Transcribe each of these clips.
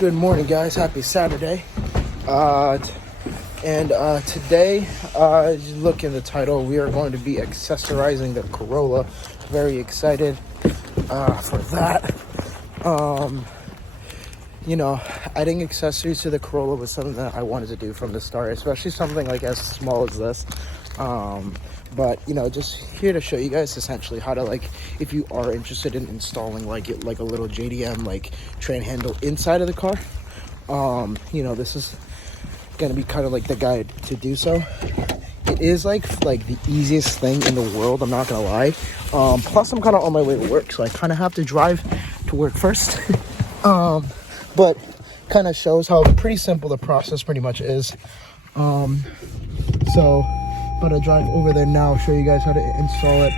Good morning, guys. Happy Saturday. Today, you look in the title, we are going to be accessorizing the Corolla. Very excited for that. Adding accessories to the Corolla was something that I wanted to do from the start, especially something like as small as this. Just here to show you guys essentially how to, if you are interested in installing a little JDM train handle inside of the car. This is gonna be kind of the guide to do so. It is like the easiest thing in the world, I'm not gonna lie. Plus I'm kind of on my way to work, so I kind of have to drive to work first. But kind of shows how pretty simple the process pretty much is. But I'll drive over there now, show you guys how to install it.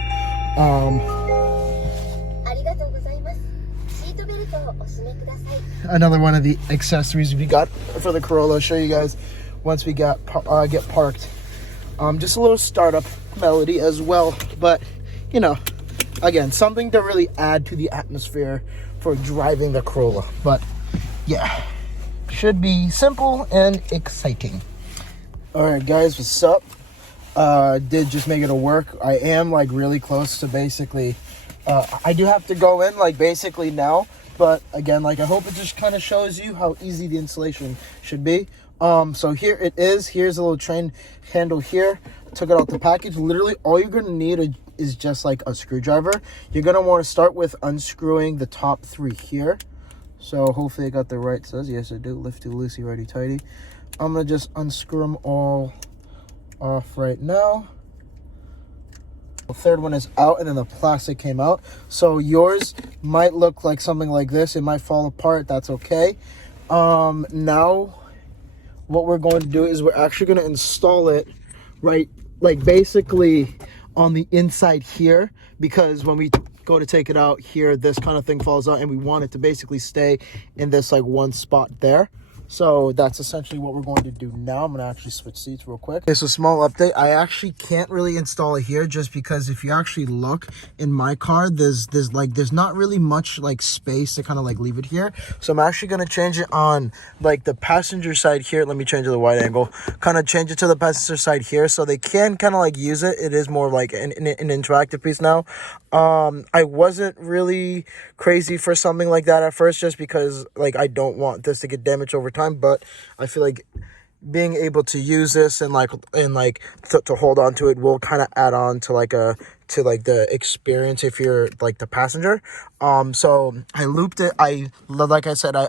Another one of the accessories we got for the Corolla, show you guys once we get parked. Just a little startup melody as well, but again, something to really add to the atmosphere for driving the Corolla. But yeah, should be simple and exciting. All right, guys, what's up? Did just make it to work. I am really close to basically I do have to go in basically now, but again, I hope it just kind of shows you how easy the installation should be. So here it is. Here's a little train handle here. Took it out the package. Literally all you're gonna need is just a screwdriver. You're gonna want to start with unscrewing the top three here. So hopefully I got the right size. Yes, I do. Lifty, loosey, righty, tighty. I'm gonna just unscrew them all off right now. The third one is out, and then the plastic came out. So yours might look like something like this. It might fall apart. That's okay. Now what we're going to do is we're actually going to install it right basically on the inside here, because when we go to take it out here, this kind of thing falls out, and we want it to basically stay in this one spot there. So that's essentially what we're going to do now. I'm going to actually switch seats real quick. Okay, so small update. I actually can't really install it here just because if you actually look in my car, there's not really much space to kind of leave it here. So I'm actually going to change it on the passenger side here. Let me change it to the wide angle. Kind of change it to the passenger side here so they can kind of use it. It is more an interactive piece now. I wasn't really crazy for something like that at first just because I don't want this to get damaged over time. But I feel being able to use this and to hold on to it will kind of add on to the experience if you're the passenger. So I looped it. I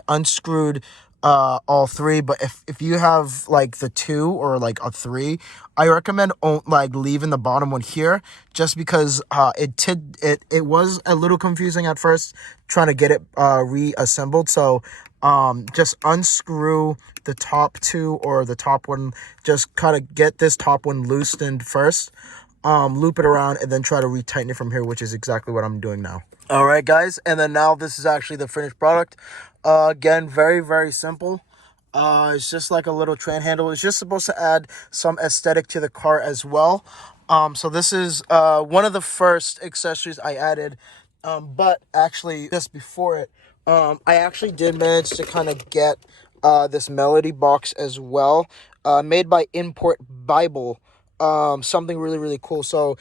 unscrewed all three, but if you have the two or a three, I recommend leaving the bottom one here just because it was a little confusing at first trying to get it reassembled. So just unscrew the top two or the top one, just kind of get this top one loosened first, loop it around, and then try to retighten it from here, which is exactly what I'm doing now. All right, guys, and then now this is actually the finished product. Again, very, very simple. It's just a little train handle. It's just supposed to add some aesthetic to the car as well. So this is one of the first accessories I added, but actually just before it, I actually did manage to kind of get this melody box as well, made by ImportBible. Something really, really cool. So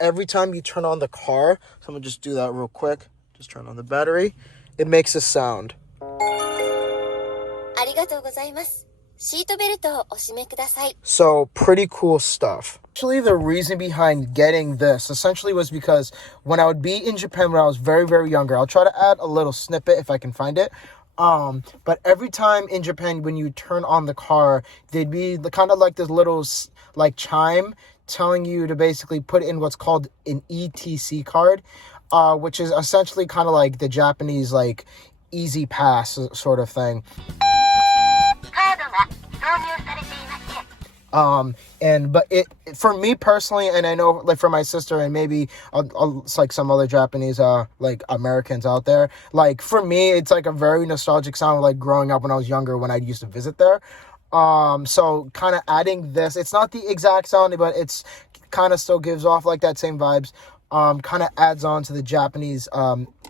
every time you turn on the car, so I'm gonna just do that real quick. Just turn on the battery. It makes a sound. So pretty cool stuff. Actually, the reason behind getting this essentially was because when I would be in Japan when I was very, very younger, I'll try to add a little snippet if I can find it. But every time in Japan when you turn on the car, they'd be kind of this little chime telling you to basically put in what's called an ETC card, which is essentially kind of the Japanese easy pass sort of thing. But for me personally, and I know for my sister and maybe some other Japanese Americans out there, for me it's a very nostalgic sound growing up when I was younger when I used to visit there. So kind of adding this, it's not the exact sound, but it's kind of still gives off that same vibes. kind of adds on to the Japanese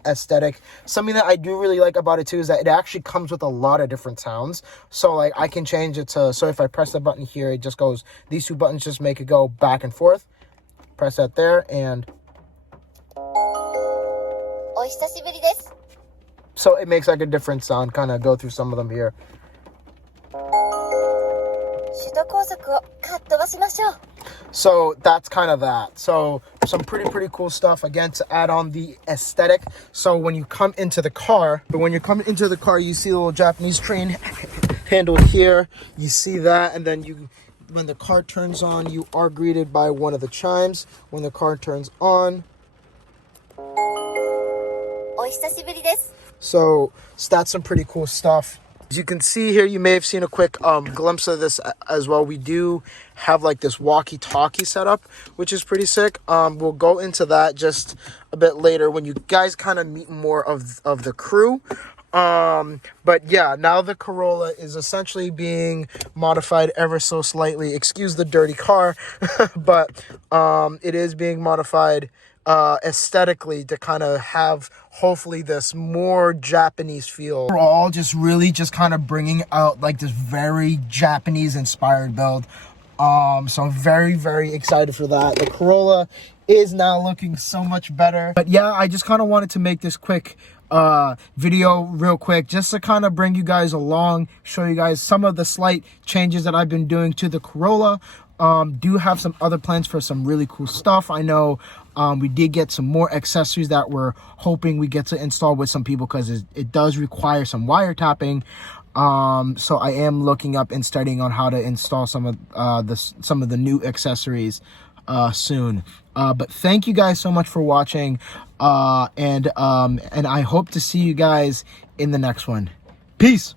aesthetic. Something that I do really like about it too is that it actually comes with a lot of different sounds. So like I can change it to, so if I press the button here, it just goes, these two buttons just make it go back and forth. Press that there, and so it makes like a different sound. Kind of go through some of them here. So that's kind of that. So some pretty cool stuff, again, to add on the aesthetic. So when you come into the car, you see the little Japanese train handle here. You see that, and then when the car turns on, you are greeted by one of the chimes. When the car turns on, so that's some pretty cool stuff. As you can see here, you may have seen a quick glimpse of this as well. We do have like this walkie-talkie setup, which is pretty sick. We'll go into that just a bit later when you guys kind of meet more of the crew. But yeah, now the Corolla is essentially being modified ever so slightly. Excuse the dirty car, but it is being modified aesthetically to kind of have hopefully this more Japanese feel. We're all just kind of bringing out like this very Japanese inspired build. So I'm very excited for that. The Corolla is now looking so much better. But yeah, I just kind of wanted to make this quick video real quick just to kind of bring you guys along, show you guys some of the slight changes that I've been doing to the Corolla. Do have some other plans for some really cool stuff. I know we did get some more accessories that we're hoping we get to install with some people, because it does require some wiretapping. So I am looking up and studying on how to install some of the new accessories soon. But thank you guys so much for watching, and I hope to see you guys in the next one. Peace.